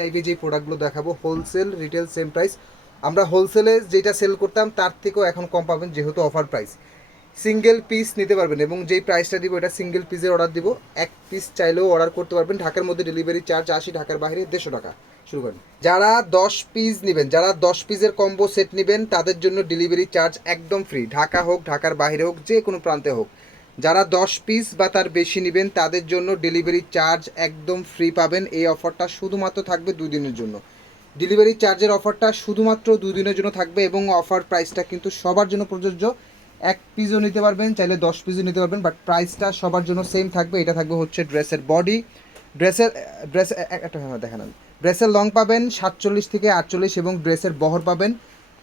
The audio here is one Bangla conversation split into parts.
লাইভে যে প্রোডাক্টগুলো দেখাবো হোলসেল রিটেল সেম প্রাইস। আমরা হোলসেলে যেটা সেল করতাম তার থেকেও এখন কম পাবেন, যেহেতু অফার প্রাইস। সিঙ্গেল পিস নিতে পারবেন এবং যেই প্রাইসটা দিব এটা সিঙ্গেল পিসের অর্ডার দিব। এক পিস চাইলেও অর্ডার করতে পারবেন। ঢাকার মধ্যে ডেলিভারি চার্জ 80, ঢাকার বাইরে 150 টাকা। শুরু করেন। যারা 10 পিস নেবেন, যারা 10 পিসের কম্বো সেট নেবেন তাদের জন্য ডেলিভারি চার্জ একদম ফ্রি, ঢাকা হোক ঢাকার বাইরে হোক যে কোনো প্রান্তে হোক। যারা 10 পিস বা তার বেশি নেবেন তাদের জন্য ডেলিভারি চার্জ একদম ফ্রি পাবেন। এই অফারটা শুধুমাত্র থাকবে 2 দিনের জন্য। ডেলিভারি চার্জের অফারটা শুধুমাত্র 2 দিনের জন্য থাকবে এবং অফার প্রাইসটা কিন্তু সবার জন্য প্রযোজ্য। এক পিসও নিতে পারবেন, চাইলে 10 পিসও নিতে পারবেন, বাট প্রাইসটা সবার জন্য সেম থাকবে। এটা থাকবে হচ্ছে ড্রেসের বডি, ড্রেসের ড্রেস একটা দেখান। ড্রেসের লং পাবেন 47 থেকে 48 এবং ড্রেসের বহর পাবেন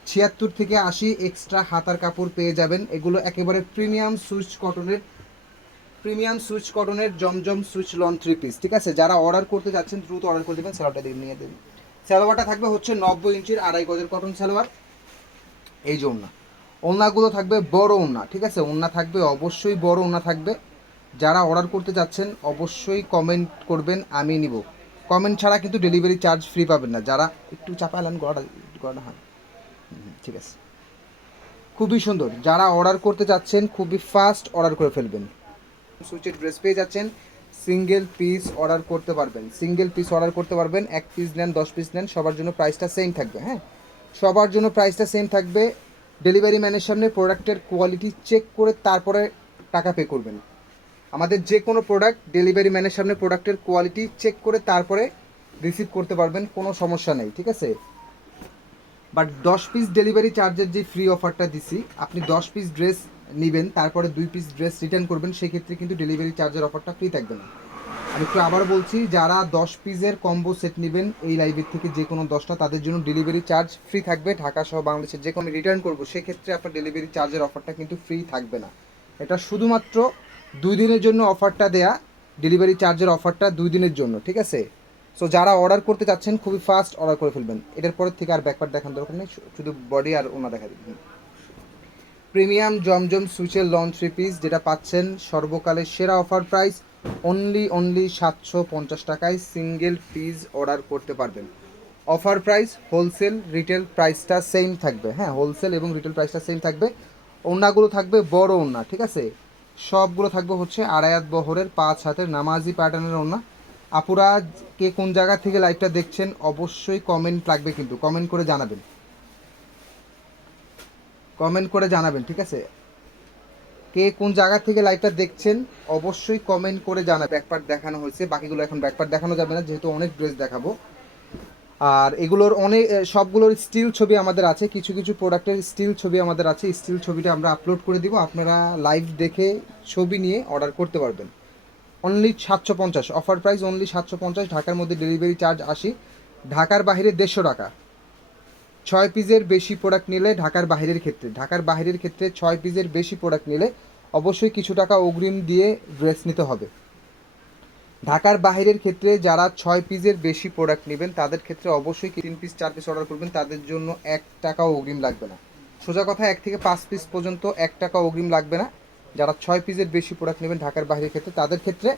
76 থেকে 80। এক্সট্রা হাতার কাপড় পেয়ে যাবেন। এগুলো একেবারে প্রিমিয়াম সুইচ কটনের জমজম সুইচ লন 3 পিস, ঠিক আছে? যারা অর্ডার করতে যাচ্ছেন দ্রুত অর্ডার করে দেবেন। সালোয়ারটা দিয়ে নিয়ে দেবেন। সালোয়ারটা থাকবে হচ্ছে 90 ইঞ্চির 2.5 গজের কটন সালোয়ার। এই যে ওড়নাগুলো থাকবে বড় ওড়না, ঠিক আছে? ওড়না থাকবে অবশ্যই বড় ওড়না থাকবে। যারা অর্ডার করতে যাচ্ছেন অবশ্যই কমেন্ট করবেন আমি নিব। কমেন্ট ছাড়া কিন্তু ডেলিভারি চার্জ ফ্রি পাবেন না। যারা একটু চাপালেন গড়া গড়া হয়, ঠিক আছে? খুবই সুন্দর। যারা অর্ডার করতে যাচ্ছেন খুবই ফাস্ট অর্ডার করে ফেলবেন। সুইচের ড্রেস পেয়ে যাচ্ছেন। সিঙ্গেল পিস অর্ডার করতে পারবেন, সিঙ্গেল পিস অর্ডার করতে পারবেন। 1 পিস নেন 10 পিস নেন, সবার জন্য প্রাইসটা সেম থাকবে। হ্যাঁ, সবার জন্য প্রাইসটা সেম থাকবে। ডেলিভারি ম্যানের সামনে প্রোডাক্টের কোয়ালিটি চেক করে তারপরে টাকা পে করবেন। আমাদের যে কোনো প্রোডাক্ট ডেলিভারি ম্যানের সামনে প্রোডাক্টের কোয়ালিটি চেক করে তারপরে রিসিভ করতে পারবেন, কোনো সমস্যা নেই, ঠিক আছে? বাট 10 পিস ডেলিভারি চার্জের যে ফ্রি অফারটা দিছি, আপনি 10 পিস ড্রেস নেবেন তারপরে 2 পিস ড্রেস রিটার্ন করবেন, সেক্ষেত্রে কিন্তু ডেলিভারি চার্জের অফারটা ফ্রি থাকবে না। আমি একটু আবার বলছি, যারা 10 পিসের কম্বো সেট নেবেন এই লাইভের থেকে যে কোনো 10টা, তাদের জন্য ডেলিভারি চার্জ ফ্রি থাকবে। ঢাকা সহ বাংলাদেশের যে কোনো রিটার্ন করবো সেক্ষেত্রে আপনার ডেলিভারি চার্জের অফারটা কিন্তু ফ্রি থাকবে না। এটা শুধুমাত্র 2 দিনের জন্য অফারটা দেয়া। ডেলিভারি চার্জের অফারটা 2 দিনের জন্য, ঠিক আছে? সো যারা অর্ডার করতে চাচ্ছেন খুবই ফাস্ট অর্ডার করে ফেলবেন। এটার পরের থেকে আর ব্যাকপার্ট দেখার দরকার নেই, শুধু বডি আর ওনা দেখা দিবেন। প্রিমিয়াম জমজম সুইচের লন 3 পিস যেটা পাচ্ছেন সর্বকালের সেরা অফার প্রাইস অনলি 750 টাকায় সিঙ্গেল পিস অর্ডার করতে পারবেন। অফার প্রাইস, হোলসেল রিটেল প্রাইসটা সেম থাকবে। হ্যাঁ, হোলসেল এবং রিটেল প্রাইসটা সেম থাকবে। ওড়নাগুলো থাকবে বড় ওড়না, ঠিক আছে? সবগুলো থাকবে হচ্ছে 2.5 হাত বহরের 5 হাতের নামাজি প্যাটার্নের ওড়না। আপুরা কে কোন জায়গা থেকে লাইভটা দেখছেন অবশ্যই কমেন্ট লাগবে, কিন্তু কমেন্ট করে জানাবেন, কমেন্ট করে জানাবেন, ঠিক আছে? কে কোন জায়গা থেকে লাইভটা দেখছেন অবশ্যই কমেন্ট করে জানাবেন। ব্যাকপার্ট দেখানো হয়েছে, বাকিগুলো এখন ব্যাকপার্ট দেখানো যাবে না যেহেতু অনেক ড্রেস দেখাবো। আর এগুলোর অনেক সবগুলোর স্টিল ছবি আমাদের আছে, কিছু কিছু প্রোডাক্টের স্টিল ছবি আমাদের আছে। স্টিল ছবিটা আমরা আপলোড করে দিব, আপনারা লাইভ দেখে ছবি নিয়ে অর্ডার করতে পারবেন। Only 750, offer price only 750। ঢাকার মধ্যে ডেলিভারি চার্জ 80, ঢাকার বাইরে 150 টাকা। 6 পিসের বেশি প্রোডাক্ট নিলে ঢাকার বাইরের ক্ষেত্রে 6 পিসের বেশি প্রোডাক্ট নিলে অবশ্যই কিছু টাকা অগ্রিম দিয়ে ড্রেস নিতে হবে। ঢাকার বাইরের ক্ষেত্রে যারা 6 পিসের বেশি প্রোডাক্ট নেবেন তাদের ক্ষেত্রে অবশ্যই 3 পিস 4 পিস অর্ডার করবেন, তাদের জন্য 1 টাকাও অগ্রিম লাগবে না। সোজা কথা, 1 থেকে 5 পিস পর্যন্ত 1 টাকা অগ্রিম লাগবে না। যারা 6 পিসের বেশি প্রোডাক্ট নেবেন ঢাকার বাইরের ক্ষেত্রে, তাদের ক্ষেত্রে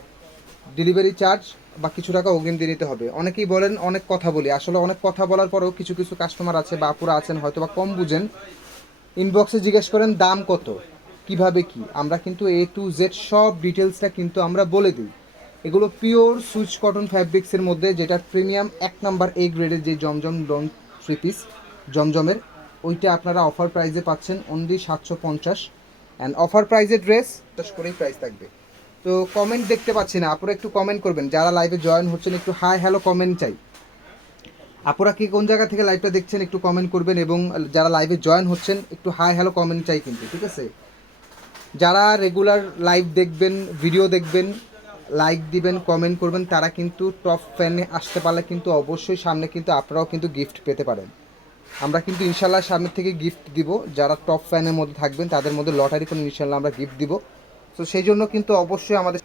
ডেলিভারি চার্জ বা কিছু টাকা অগ্রিম দিয়ে নিতে হবে। অনেকেই বলেন অনেক কথা বলি, আসলে অনেক কথা বলার পরেও কিছু কিছু কাস্টমার আছে বা আপুরা আছেন হয়তো বা কম বুঝেন, ইনবক্সে জিজ্ঞেস করেন দাম কত, কিভাবে কি। আমরা কিন্তু A to Z সব ডিটেলসটা কিন্তু আমরা বলে দিই। এগুলো পিওর সুইচ কটন ফ্যাব্রিক্সের মধ্যে, যেটা প্রিমিয়াম 1 নাম্বার A গ্রেডের যে জমজম লন 3 পিস জমজমের, ওইটা আপনারা অফার প্রাইসে পাচ্ছেন অনলি 750। অ্যান্ড অফার প্রাইসে ড্রেস 10 করেই প্রাইস থাকবে। তো কমেন্ট দেখতে পাচ্ছি না, আপনারা একটু কমেন্ট করবেন। যারা লাইভে জয়েন হচ্ছেন একটু হাই হ্যালো কমেন্ট চাই। আপুরা কি কোন জায়গা থেকে লাইভটা দেখছেন একটু কমেন্ট করবেন, এবং যারা লাইভে জয়েন হচ্ছেন একটু হাই হ্যালো কমেন্ট চাই কিন্তু, ঠিক আছে? যারা রেগুলার লাইভ দেখবেন, ভিডিও দেখবেন, লাইক দিবেন, কমেন্ট করবেন, তারা কিন্তু টপ ফ্যানে আসতে পারলে কিন্তু অবশ্যই সামনে কিন্তু আপনারাও কিন্তু গিফট পেতে পারেন। আমরা কিন্তু ইনশাল্লাহ সামনে থেকে গিফট দিব। যারা টপ ফ্যানের মধ্যে থাকবেন তাদের মধ্যে লটারি করে ইনশাল্লাহ আমরা গিফট দিব। তো সেই জন্য কিন্তু অবশ্যই আমাদের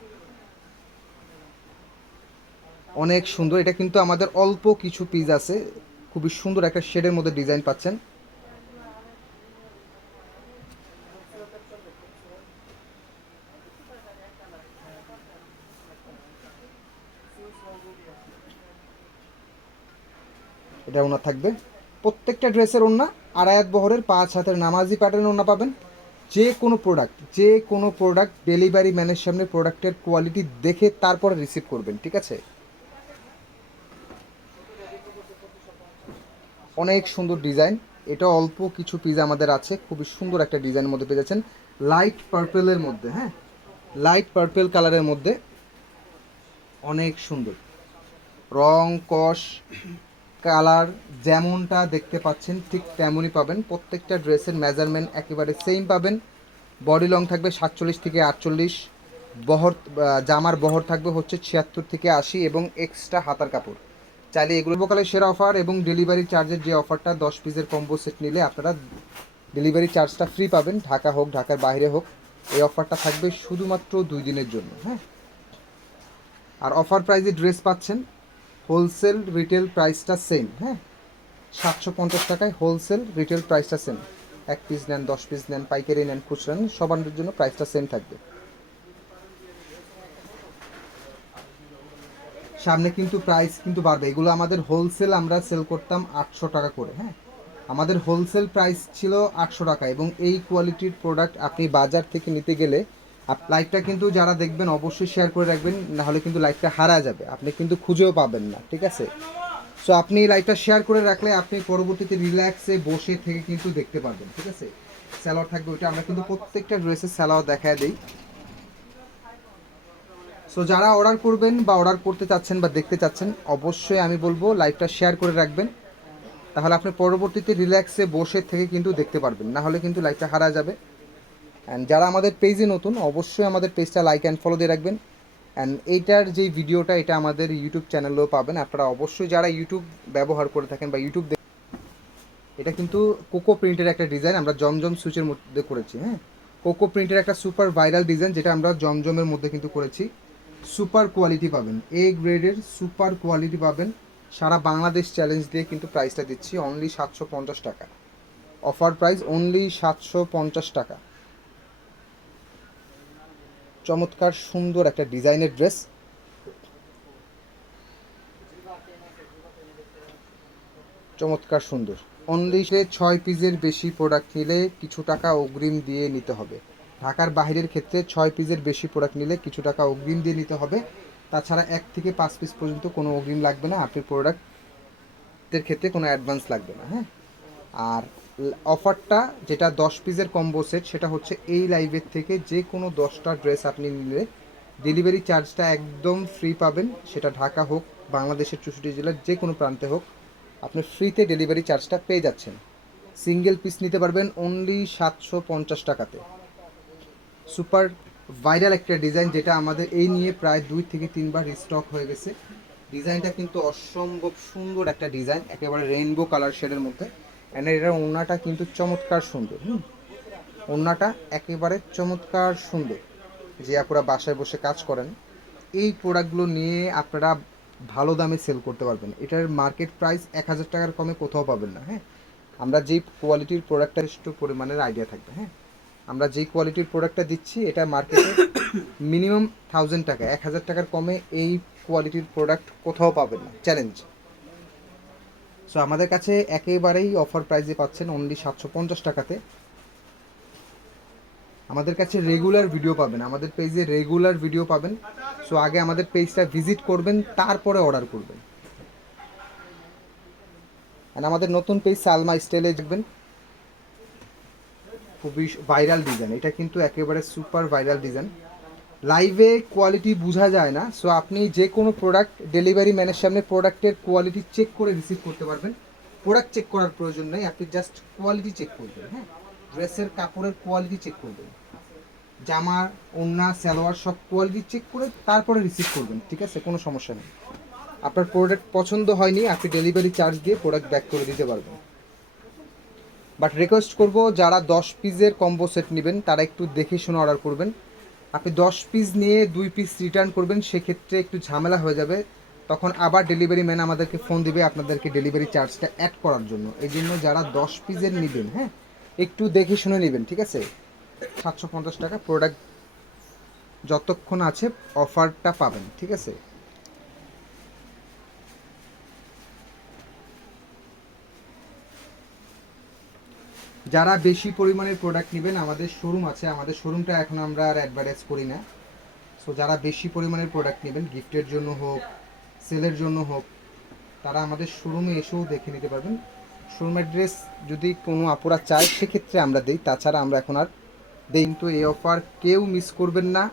অনেক সুন্দর, এটা কিন্তু আমাদের অল্প কিছু পিস আছে, খুবই সুন্দর একটা শেডের মধ্যে ডিজাইন পাচ্ছেন। এটা ওনা থাকবে। প্রত্যেকটা ড্রেসের ওনা আড়াই হাত বহরের 5 হাতের নামাজি প্যাটার্নের ওনা পাবেন। যে কোনো প্রোডাক্ট ডেলিভারি ম্যানের সামনে প্রোডাক্টের কোয়ালিটি দেখে তারপরে রিসিভ করবেন, ঠিক আছে? অনেক সুন্দর ডিজাইন। এটা অল্প কিছু পিস আমাদের আছে, খুবই সুন্দর একটা ডিজাইনের মধ্যে পেয়ে যাচ্ছেন, লাইট পার্পেলের মধ্যে। হ্যাঁ, লাইট পার্পেল কালারের মধ্যে, অনেক সুন্দর রং কস কালার যেমনটা দেখতে পাচ্ছেন ঠিক তেমনই পাবেন। প্রত্যেকটা ড্রেসের মেজারমেন্ট একেবারে সেম পাবেন। বডি লং থাকবে 47 থেকে 48, বহর জামার বহর থাকবে হচ্ছে 76 থেকে 80 এবং এক্সট্রা হাতার কাপড়। চাইলে এগুলো বকালে সেরা অফার এবং ডেলিভারি চার্জের যে অফারটা 10 পিসের কম্বো সেট নিলে আপনারা ডেলিভারি চার্জটা ফ্রি পাবেন, ঢাকা হোক ঢাকার বাইরে হোক। এই অফারটা থাকবে শুধুমাত্র 2 দিনের জন্য। হ্যাঁ, আর অফার প্রাইসে ড্রেস পাচ্ছেন, হোলসেল রিটেল প্রাইসটা সেম। হ্যাঁ, 750 টাকায় হোলসেল রিটেল প্রাইসটা সেম। 1 পিস নেন, 10 পিস নেন, পাইকারি নেন, খুচরা নেন, সবার জন্য প্রাইসটা সেম থাকবে। সামনে কিন্তু প্রাইস কিন্তু বাড়বে। এগুলো আমাদের হোলসেল আমরা সেল করতাম 800 টাকা করে। হ্যাঁ, আমাদের হোলসেল প্রাইস ছিল 800 টাকা এবং এই কোয়ালিটির প্রোডাক্ট আপনি বাজার থেকে নিতে গেলে লাইভটা কিন্তু যারা দেখবেন অবশ্যই শেয়ার করে রাখবেন, নাহলে কিন্তু লাইভটা হারা যাবে, আপনি কিন্তু খুঁজেও পাবেন না, ঠিক আছে? সো আপনি লাইভটা শেয়ার করে রাখলে আপনি পরবর্তীতে রিল্যাক্সে বসে থেকে কিন্তু দেখতে পারবেন, ঠিক আছে? স্যালোয়ার থাকবে ওইটা, আমরা কিন্তু প্রত্যেকটা ড্রেসের স্যালোয়ার দেখায় দিই। সো যারা অর্ডার করবেন বা অর্ডার করতে চাচ্ছেন বা দেখতে চাচ্ছেন, অবশ্যই আমি বলবো লাইভটা শেয়ার করে রাখবেন, তাহলে আপনি পরবর্তীতে রিল্যাক্সে বসে থেকে কিন্তু দেখতে পারবেন, না হলে কিন্তু লাইভটা হারা যাবে। অ্যান্ড যারা আমাদের পেজে নতুন, অবশ্যই আমাদের পেজটা লাইক অ্যান্ড ফলো দিয়ে রাখবেন। অ্যান্ড এইটার যেই ভিডিওটা এটা আমাদের ইউটিউব চ্যানেলেও পাবেন আপনারা অবশ্যই, যারা ইউটিউব ব্যবহার করে থাকেন বা ইউটিউব। এটা কিন্তু কোকো প্রিন্টের একটা ডিজাইন আমরা জমজম সুইচের মধ্যে করেছি। হ্যাঁ, কোকো প্রিন্টের একটা সুপার ভাইরাল ডিজাইন যেটা আমরা জমজমের মধ্যে কিন্তু করেছি। সুপার কোয়ালিটি পাবেন, এ গ্রেডের সুপার কোয়ালিটি পাবেন। সারা বাংলাদেশ চ্যালেঞ্জ দিয়ে কিন্তু প্রাইসটা দিচ্ছি অনলি 750 টাকা। অফার প্রাইস অনলি 750 টাকা। চমৎকার সুন্দর একটা ডিজাইনের ড্রেস, চমৎকার সুন্দর। অনলি 6 পিসের বেশি প্রোডাক্ট নিলে কিছু টাকা অগ্রিম দিয়ে নিতে হবে। ঢাকার বাইরের ক্ষেত্রে 6 পিসের বেশি প্রোডাক্ট নিলে কিছু টাকা অগ্রিম দিয়ে নিতে হবে। তাছাড়া 1 থেকে 5 পিস পর্যন্ত কোনো অগ্রিম লাগবে না, আপনি প্রোডাক্টের ক্ষেত্রে কোনো অ্যাডভান্স লাগবে না। হ্যাঁ, আর অফারটা যেটা 10 পিসের কম্বো সেট, সেটা হচ্ছে এই লাইভের থেকে যে কোনো 10টা ড্রেস আপনি নিলে ডেলিভারি চার্জটা একদম ফ্রি পাবেন। সেটা ঢাকা হোক, বাংলাদেশের 64 জেলার যে কোনো প্রান্তে হোক, আপনি ফ্রিতে ডেলিভারি চার্জটা পেয়ে যাচ্ছেন। সিঙ্গেল পিস নিতে পারবেন অনলি 750 টাকাতে। সুপার ভাইরাল একটা ডিজাইন যেটা আমাদের এই নিয়ে প্রায় 2 থেকে 3 বার রিস্টক হয়ে গেছে। ডিজাইনটা কিন্তু অসম্ভব সুন্দর একটা ডিজাইন, একেবারে রেইনবো কালার শেডের মধ্যে। অ্যান্ড এটার ওড়নাটা কিন্তু চমৎকার সুন্দর। ওড়নাটা একেবারে চমৎকার সুন্দর। যে আপনারা বাসায় বসে কাজ করেন, এই প্রোডাক্টগুলো নিয়ে আপনারা ভালো দামে সেল করতে পারবেন। এটার মার্কেট প্রাইস 1000 টাকার কমে কোথাও পাবেন না। হ্যাঁ, আমরা যেই কোয়ালিটির প্রোডাক্টটা একটু পরিমাণের আইডিয়া থাকবে। হ্যাঁ, আমরা যেই কোয়ালিটির প্রোডাক্টটা দিচ্ছি এটা মার্কেটে মিনিমাম 1000 টাকা, 1000 টাকার কমে এই কোয়ালিটির প্রোডাক্ট কোথাও পাবেন না, চ্যালেঞ্জ। সো আমাদের কাছে একেবারেই অফার প্রাইসে পাচ্ছেন অনলি 750 টাকাতে। আমাদের কাছে রেগুলার ভিডিও পাবেন, আমাদের পেজে রেগুলার ভিডিও পাবেন। সো আগে আমাদের পেজটা ভিজিট করবেন, তারপরে অর্ডার করবেন। আর আমাদের নতুন পেজ সালমা স্টাইলে দেখবেন, খুবই ভাইরাল ডিজাইন। এটা কিন্তু একেবারে সুপার ভাইরাল ডিজাইন, লাইভে কোয়ালিটি বোঝা যায় না। সো আপনি যে কোনো প্রোডাক্ট ডেলিভারি ম্যানের সামনে প্রোডাক্টের কোয়ালিটি চেক করে রিসিভ করতে পারবেন। প্রোডাক্ট চেক করার প্রয়োজন নেই, আপনি জাস্ট কোয়ালিটি চেক করবেন। হ্যাঁ, ড্রেসের কাপড়ের কোয়ালিটি চেক করবেন, জামার ওড়না সালোয়ার সব কোয়ালিটি চেক করে তারপরে রিসিভ করবেন, ঠিক আছে? কোনো সমস্যা নেই। আপনার প্রোডাক্ট পছন্দ হয়নি, আপনি ডেলিভারি চার্জ দিয়ে প্রোডাক্ট ব্যাক করে দিতে পারবেন। বাট রিকোয়েস্ট করব, যারা 10 পিসের কম্বো সেট নেবেন তারা একটু দেখে শুনে অর্ডার করবেন। আপনি 10 পিস নিয়ে 2 পিস রিটার্ন করবেন, সেক্ষেত্রে একটু ঝামেলা হয়ে যাবে। তখন আবার ডেলিভারি ম্যান আমাদেরকে ফোন দিবে আপনাদেরকে ডেলিভারি চার্জটা অ্যাড করার জন্য। এই জন্য যারা 10 পিসের নেবেন, হ্যাঁ, একটু দেখে শুনে নেবেন, ঠিক আছে? 750 টাকা প্রোডাক্ট যতক্ষণ আছে অফারটা পাবেন, ঠিক আছে? যারা বেশি পরিমাণের প্রোডাক্ট নেবেন, আমাদের শোরুম আছে, আমাদের শোরুমটা এখন আমরা আর অ্যাডভার্টাইজ করি না। সো যারা বেশি পরিমাণের প্রোডাক্ট নেবেন, গিফটের জন্য হোক, সেলের জন্য হোক, তারা আমাদের শোরুমে এসেও দেখে নিতে পারবেন। শোরুম অ্যাড্রেস যদি কোনো আপুরা চায় সেক্ষেত্রে আমরা দিই, তাছাড়া আমরা এখন আর দিই। কিন্তু এই অফার কেউ মিস করবেন না।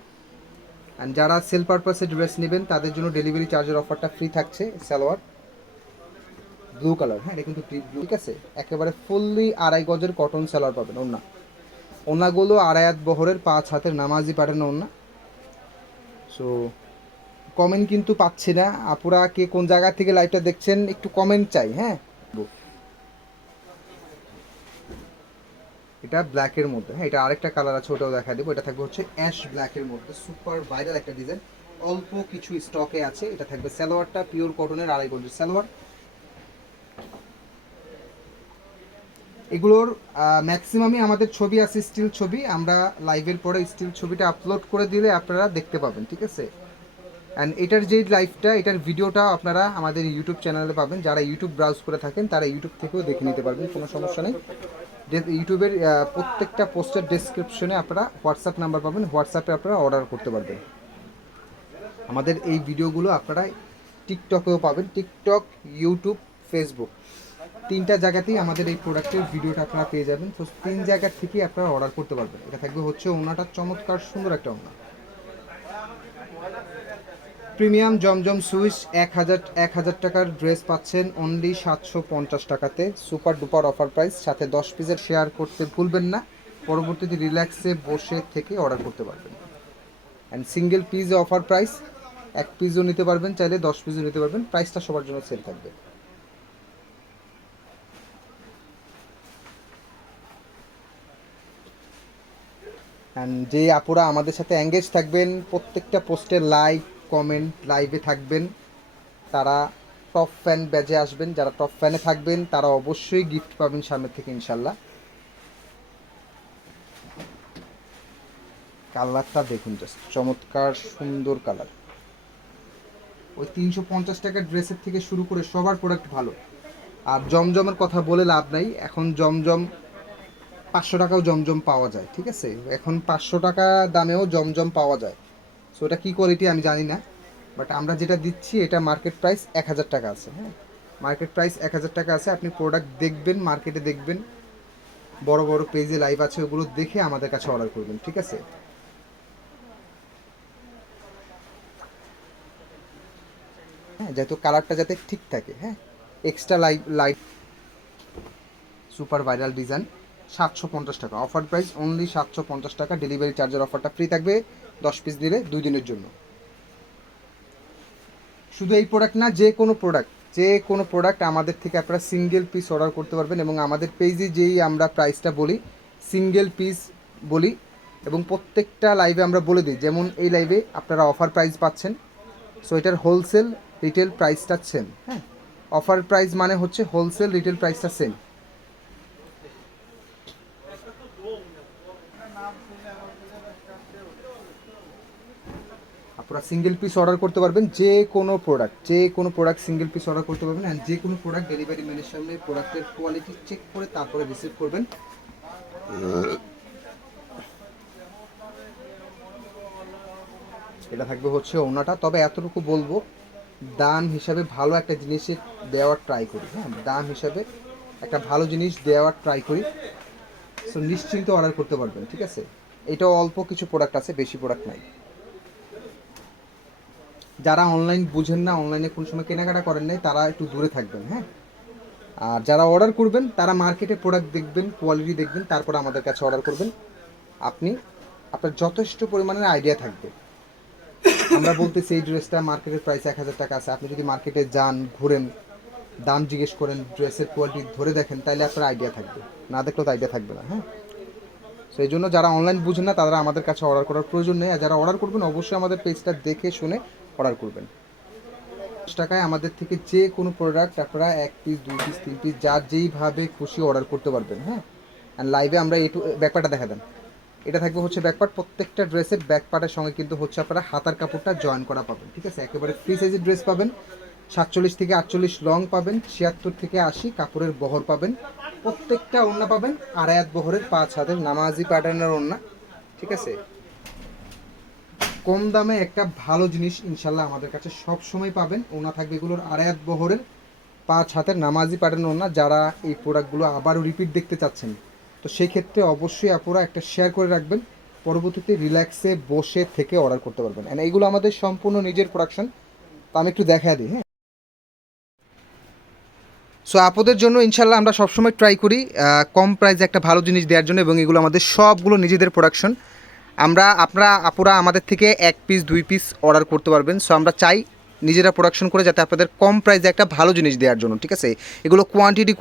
অ্যান্ড যারা সেল পারপাসে ড্রেস নেবেন তাদের জন্য ডেলিভারি চার্জের অফারটা ফ্রি থাকছে। সালোয়ার ব্লু কালার, হ্যাঁ এটা কিন্তু ডিপ ব্লু, ঠিক আছে। একেবারে ফুললি 2.5 গজের কটন সালোয়ার পাবেন। ওনাগুলো 2.5 হাত বহরের 5 হাতের নামাজি প্যাটার্ন ওনা। সো কমেন্ট কিন্তু পাচ্ছি না, আপুরা কে কোন জায়গা থেকে লাইভটা দেখছেন একটু কমেন্ট চাই, হ্যাঁ। এটা ব্ল্যাকের মধ্যে, হ্যাঁ এটা আরেকটা কালার আছে, ওটাও দেখা দেবো। এটা থাকবে হচ্ছে অ্যাশ ব্ল্যাকের মধ্যে, সুপার ভাইরাল একটা ডিজাইন, অল্প কিছু স্টকে আছে। এটা থাকবে সালোয়ারটা পিওর কটনের 2.5 গজের সালোয়ার। এগুলোর ম্যাক্সিমামই আমাদের ছবি আছে, স্টিল ছবি। আমরা লাইভের পরে স্টিল ছবিটা আপলোড করে দিলে আপনারা দেখতে পাবেন, ঠিক আছে। অ্যান্ড এটার যে লাইভটা, এটার ভিডিওটা আপনারা আমাদের ইউটিউব চ্যানেলে পাবেন। যারা ইউটিউব ব্রাউজ করে থাকেন তারা ইউটিউব থেকেও দেখে নিতে পারবেন, কোনো সমস্যা নেই। ইউটিউবের প্রত্যেকটা পোস্টের ডেসক্রিপশনে আপনারা হোয়াটসঅ্যাপ নাম্বার পাবেন, হোয়াটসঅ্যাপে আপনারা অর্ডার করতে পারবেন। আমাদের এই ভিডিওগুলো আপনারা টিকটকেও পাবেন, টিকটক, ইউটিউব, ফেসবুক, 3টা জায়গাতেই আমাদের এই প্রোডাক্টের ভিডিওটা আপনারা পেয়ে যাবেন। তো 3 জায়গা থেকেই আপনারা অর্ডার করতে পারবেন। এটা থাকবে হচ্ছে ওনাটা চমৎকার সুন্দর একটা ওনা, প্রিমিয়াম জমজম সুইচ। 1,000 টাকার ড্রেস পাচ্ছেন অনলি 750 টাকাতে, সুপার ডুপার অফার প্রাইস। সাথে 10 পিসের শেয়ার করতে ভুলবেন না, পরবর্তীতে রিল্যাক্সে বসে থেকে অর্ডার করতে পারবেন। And single piece offer price, 1 পিসও নিতে পারবেন, চাইলে 10 পিসও নিতে পারবেন। প্রাইসটা সবার জন্য সেল থাকবে। অ্যান্ড যে আপুরা আমাদের সাথে এঙ্গেজ থাকবেন, প্রত্যেকটা পোস্টে লাইক, কমেন্ট, লাইভে থাকবেন, তারা টপ ফ্যান ব্যাজে আসবেন। যারা টপ ফ্যানে থাকবেন তারা অবশ্যই গিফট পাবেন সামনের থেকে ইনশাল্লাহ। কালারটা দেখুন, জাস্ট চমৎকার সুন্দর কালার। ওই 350 টাকার ড্রেসের থেকে শুরু করে সবার প্রোডাক্ট ভালো। আর জমজমের কথা বলে লাভ নাই, এখন জমজম 500 টাকাও জমজম পাওয়া যায়, ঠিক আছে। এখন 500 টাকা দামেও জমজম পাওয়া যায়। সো এটা কী কোয়ালিটি আমি জানি না, বাট আমরা যেটা দিচ্ছি এটা মার্কেট প্রাইস 1,000 টাকা আছে, হ্যাঁ মার্কেট প্রাইস 1,000 টাকা আছে। আপনি প্রোডাক্ট দেখবেন, মার্কেটে দেখবেন, বড় বড় পেজে লাইভ আছে, ওগুলো দেখে আমাদের কাছে অর্ডার করবেন, ঠিক আছে। হ্যাঁ যেহেতু কালারটা যাতে ঠিক থাকে, হ্যাঁ extra light super viral design, 750 টাকা অফার প্রাইস, অনলি 750 টাকা। ডেলিভারি চার্জের অফারটা ফ্রি থাকবে 10 পিস দিলে 2 দিনের জন্য। শুধু এই প্রোডাক্ট না, যে কোনো প্রোডাক্ট আমাদের থেকে আপনারা সিঙ্গেল পিস অর্ডার করতে পারবেন। এবং আমাদের পেজে যেই আমরা প্রাইসটা বলি, সিঙ্গেল পিস বলি, এবং প্রত্যেকটা লাইভে আমরা বলে দিই। যেমন এই লাইভে আপনারা অফার প্রাইস পাচ্ছেন, সো এটার হোলসেল রিটেল প্রাইসটা সেম, হ্যাঁ অফার প্রাইস মানে হচ্ছে হোলসেল রিটেল প্রাইসটা সেম। আপনারা সিঙ্গেল পিস অর্ডার করতে পারবেন, যে কোনো প্রোডাক্ট সিঙ্গেল পিস অর্ডার করতে পারবেন। অ্যান্ড যে কোনো প্রোডাক্ট ডেলিভারি ম্যানের সামনে প্রোডাক্টের কোয়ালিটি চেক করে তারপরে রিসিভ করবেন। এটা থাকবে হচ্ছে ওনাটা। তবে এতটুকু বলবো, দাম হিসাবে ভালো একটা জিনিসের দেওয়ার ট্রাই করি, হ্যাঁ দাম হিসাবে একটা ভালো জিনিস দেওয়ার ট্রাই করি। সো নিশ্চিন্ত অর্ডার করতে পারবেন, ঠিক আছে। এটাও অল্প কিছু প্রোডাক্ট আছে, বেশি প্রোডাক্ট নাই। যারা অনলাইন বুঝেন না, অনলাইনে কোন সময় কেনাকাটা করেন নাই, তারা একটু দূরে থাকবেন, হ্যাঁ। আর যারা অর্ডার করবেন তারা মার্কেটে প্রোডাক্ট দেখবেন, কোয়ালিটি দেখবেন, তারপর আমাদের কাছে অর্ডার করবেন। আপনার যথেষ্ট পরিমাণের আইডিয়া থাকবে। আমরা বলতেছি এই ড্রেসটা মার্কেটের প্রাইস 1,000 টাকা আছে, আপনি যদি মার্কেটে যান, ঘুরেন, দাম জিজ্ঞেস করেন, ড্রেসের কোয়ালিটি ধরে দেখেন, তাহলে আপনার আইডিয়া থাকবে। না দেখলেও তো আইডিয়া থাকবে না, হ্যাঁ। সেই জন্য যারা অনলাইন বুঝেন না তারা আমাদের কাছে অর্ডার করার প্রয়োজন নেই। আর যারা অর্ডার করবেন অবশ্যই আমাদের পেজটা দেখে শুনে অর্ডার করবেন। 10 টাকায় আমাদের থেকে যে কোনো প্রোডাক্ট আপনারা 1 পিস, 2 পিস, 3 পিস, যার যেইভাবে খুশি অর্ডার করতে পারবেন, হ্যাঁ। আর লাইভে আমরা ব্যাকপার্টটা দেখা দেন, এটা থাকবে হচ্ছে ব্যাকপার্ট। প্রত্যেকটা ড্রেসের ব্যাকপার্টের সঙ্গে কিন্তু হচ্ছে আপনারা হাতার কাপড়টা জয়েন করা পাবেন, ঠিক আছে। একেবারে ফ্রি সাইজের ড্রেস পাবেন, 47 থেকে 48 লং পাবেন, 76 থেকে 80 কাপড়ের বহর পাবেন। প্রত্যেকটা ওড়না পাবেন আড়াই হাত বহরের 5 হাতের নামাজি প্যাটার্নের ওড়না, ঠিক আছে। কম দামে একটা ভালো জিনিস ইনশাল্লাহ আমাদের কাছে সব সময় পাবেন। ওড়না থাকবে এগুলোর আড়াই হাত বহরের 5 হাতের নামাজি প্যাটার্নের ওড়না। যারা এই প্রোডাক্টগুলো আবারও রিপিট দেখতে চাচ্ছেন, তো সেই ক্ষেত্রে অবশ্যই আপনারা একটা শেয়ার করে রাখবেন, পরবর্তীতে রিল্যাক্সে বসে থেকে অর্ডার করতে পারবেন। অ্যান্ড এইগুলো আমাদের সম্পূর্ণ নিজের প্রোডাকশন। তো আমি একটু দেখা দিই, হ্যাঁ। সো আপুদের জন্য ইনশাল্লাহ আমরা সবসময় ট্রাই করি কম প্রাইসে একটা ভালো জিনিস দেওয়ার জন্য, এবং এগুলো আমাদের সবগুলো নিজেদের প্রোডাকশন। আপনারা আপুরা আমাদের থেকে 1 পিস 2 পিস অর্ডার করতে পারবেন। সো আমরা চাই নিজেরা প্রোডাকশন করে যাতে আপনাদের কম প্রাইসে একটা ভালো জিনিস দেওয়ার জন্য, ঠিক আছে। এগুলো কোয়ান্টিটি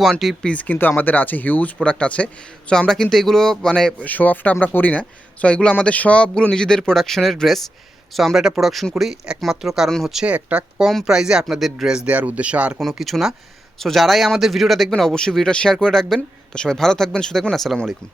পিস কিন্তু আমাদের আছে, হিউজ প্রোডাক্ট আছে। সো আমরা কিন্তু এগুলো মানে শো অফটা আমরা করি না। সো এগুলো আমাদের সবগুলো নিজেদের প্রোডাকশনের ড্রেস। সো আমরা এটা প্রোডাকশন করি একমাত্র কারণ হচ্ছে একটা কম প্রাইসে আপনাদের ড্রেস দেওয়ার উদ্দেশ্য, আর কোনো কিছু না। সো যারাই আমাদের ভিডিওটা দেখবেন অবশ্যই ভিডিওটা শেয়ার করে রাখবেন। তো সবাই ভালো থাকবেন, সুস্থ থাকবেন। আসসালামু আলাইকুম।